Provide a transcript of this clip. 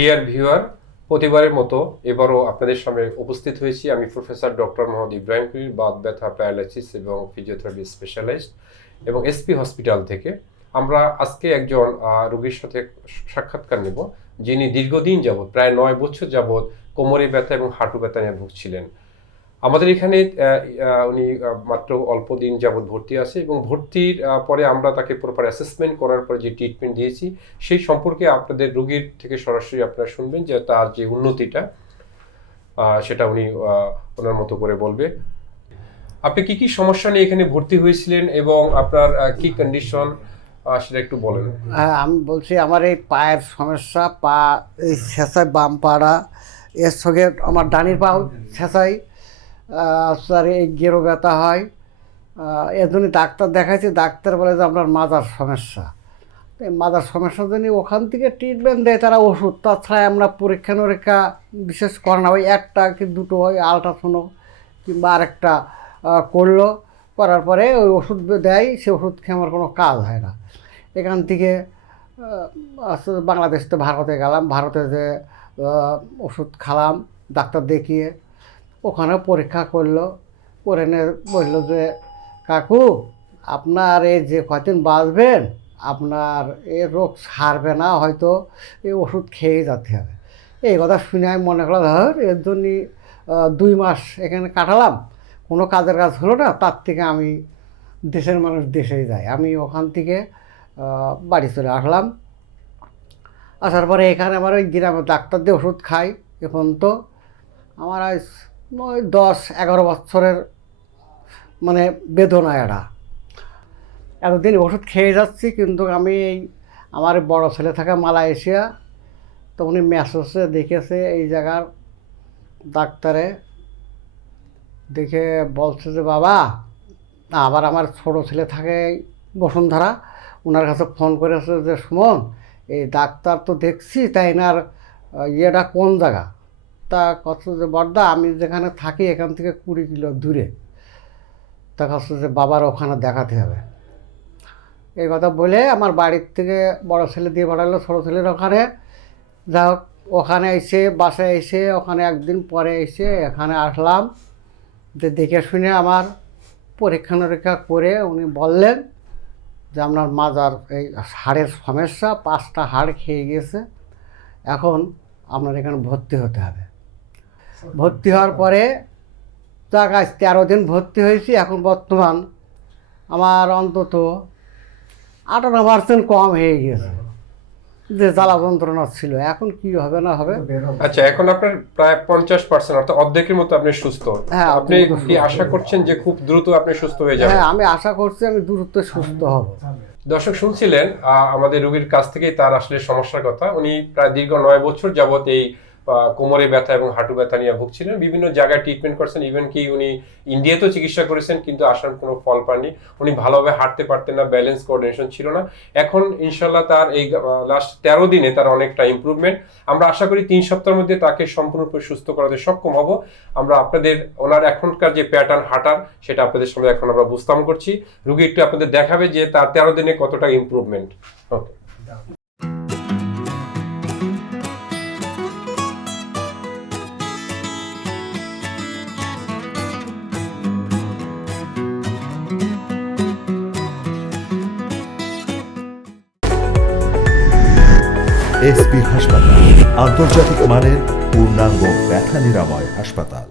Dear viewer, প্রতিবারের মতো এবারও আপনাদের সামনে উপস্থিত হয়েছি আমি প্রফেসর ডক্টর মোহাম্মদ ইব্রাহিম কবির, বাত ব্যথা, প্যারালাইসিস এবং ফিজিওথেরাপি স্পেশালিস্ট এবং এসপি হসপিটাল থেকে। আমরা আজকে একজন রোগীর সাথে সাক্ষাৎকার নেব, যিনি দীর্ঘদিন যাবৎ প্রায় 9 বছর যাবৎ কোমরে ব্যথা এবং হাঁটু ব্যথা নিয়ে ভুগছিলেন। আমাদের এখানে উনি মাত্র অল্প দিন যাবৎ ভর্তি আছে এবং ভর্তির পরে আমরা তাকে প্রপার অ্যাসেসমেন্ট করার পরে যে ট্রিটমেন্ট দিয়েছি সেই সম্পর্কে আপনাদের রোগীর থেকে সরাসরি আপনারা শুনবেন যে তার যে উন্নতিটা সেটা উনি ওনার মতো করে বলবে। আপনি কি কি সমস্যা নিয়ে এখানে ভর্তি হয়েছিলেন এবং আপনার কি কন্ডিশন সেটা একটু বলেন। হ্যাঁ, আমি বলছি আমার এই পায়ের সমস্যা, পা এই ছেঁচায়, বাম পাড়া, এর সঙ্গে আমার ডানির পাও ছেঁচাই, আর এই গেরো ব্যথা হয়। এর জন্য ডাক্তার দেখাইছি, ডাক্তার বলে যে আপনার মাজার সমস্যা। এই মাজার সমস্যার জন্য ওখান থেকে ট্রিটমেন্ট দেয় তারা ওষুধ, তাছাড়া আমরা পরীক্ষা নিরীক্ষা বিশেষ করে না। ওই একটা কি দুটো হয় আলট্রাসাউন্ড কিংবা আরেকটা করলো, করার পরে ওই ওষুধ দেয়, সে ওষুধ খেয়ে আমার কোনো কাজ হয় না। এখান থেকে বাংলাদেশ তো ভারতে গেলাম, ভারতে যে ওষুধ খালাম ডাক্তার দেখিয়ে, ওখানে পরীক্ষা করলো, করে নিয়ে বললো যে কাকু আপনার এই যে কয়দিন বাঁচবেন আপনার এ রোগ সারবে না, হয়তো এই ওষুধ খেয়ে যেতে হবে। এই কথা শুনে আমি মনে করলাম ধর এর জন্যই 2 মাস এখানে কাটালাম, কোনো কাজের কাজ হলো না, তার থেকে আমি দেশের মানুষ দেশেই যায়। আমি ওখান থেকে বাড়ি চলে আসলাম। আসার পরে এখানে আমার ওই গ্রামে ডাক্তার দিয়ে ওষুধ খাই। এখন তো আমার ওই 10-11 বছরের মানে বেদনা এটা, এতদিন ওষুধ খেয়ে যাচ্ছি। কিন্তু আমি এই আমার বড় ছেলে থাকে মালয়েশিয়া, তো উনি মেসেজে দেখেছে এই জায়গার ডাক্তারে, দেখে বলছে যে বাবা, আবার আমার ছোটো ছেলে থাকে বসুন্ধরা, ওনার কাছে ফোন করেছে যে সুমন এই ডাক্তার তো দেখছি, তাই এনার ইয়েটা কোন জায়গা? তা কত যে বড়দা আমি যেখানে থাকি এখান থেকে 20 কিলো দূরে, তা কাছে যে বাবার ওখানে দেখাতে হবে। এই কথা বলে আমার বাড়ির থেকে বড় ছেলে দিয়ে পাঠালো ছোটো ছেলের ওখানে। যা হোক ওখানে এসে বাসায় এসে ওখানে একদিন পরে এসে এখানে আসলাম, যে দেখে শুনে আমার পরীক্ষা নিরীক্ষা করে উনি বললেন যে আপনার মাজার এই হাড়ের সমস্যা, 5টা হাড় খেয়ে গিয়েছে, এখন আপনার এখানে ভর্তি হতে হবে। ভর্তি হওয়ার পরে যাক আজ 13 দিন ভর্তি হয়েছি। এখন বর্তমান আমার অন্তত 58% কম হয়ে গিয়েছে, যে জ্বালা যন্ত্রণা ছিল। এখন কি হবে না হবে। আচ্ছা, এখন আপনার প্রায় 50% অর্থাৎ অর্ধেকের মতো আপনি সুস্থ। হ্যাঁ, আপনি কি আশা করছেন যে খুব দ্রুত আপনি সুস্থ হয়ে যাবেন? হ্যাঁ, আমি আশা করছি আমি দ্রুত সুস্থ হব। দর্শক শুনছিলেন আমাদের রোগীর কাছ থেকেই তার আসলে সমস্যার কথা। উনি প্রায় দীর্ঘ 9 বছর যাবত এই কোমরে ব্যথা এবং হাঁটু ব্যথা নিয়ে ভুগছিলেন, বিভিন্ন জায়গায় ট্রিটমেন্ট করছেন, ইভেন কি উনি ইন্ডিয়াতেও চিকিৎসা করেছেন, কিন্তু আসার কোনো ফল পাননি। উনি ভালোভাবে হাঁটতে পারতেন না, ব্যালেন্স কোঅর্ডিনেশন ছিল না। এখন ইনশাল্লাহ তার এই লাস্ট 13 দিনে তার অনেকটা ইমপ্রুভমেন্ট। আমরা আশা করি 3 সপ্তাহের মধ্যে তাকে সম্পূর্ণরূপে সুস্থ করাতে সক্ষম হব। আমরা আপনাদের ওনার এখনকার যে প্যাটার্ন হাঁটার সেটা আপনাদের সামনে এখন আমরা বুঝতাম করছি। রোগী একটু আপনাদের দেখাবে যে তার 13 দিনে কতটা ইমপ্রুভমেন্ট। ওকে, এসপি হাসপাতাল, আন্তর্জাতিক মানের পূর্ণাঙ্গ ব্যথা নিরাময় হাসপাতাল।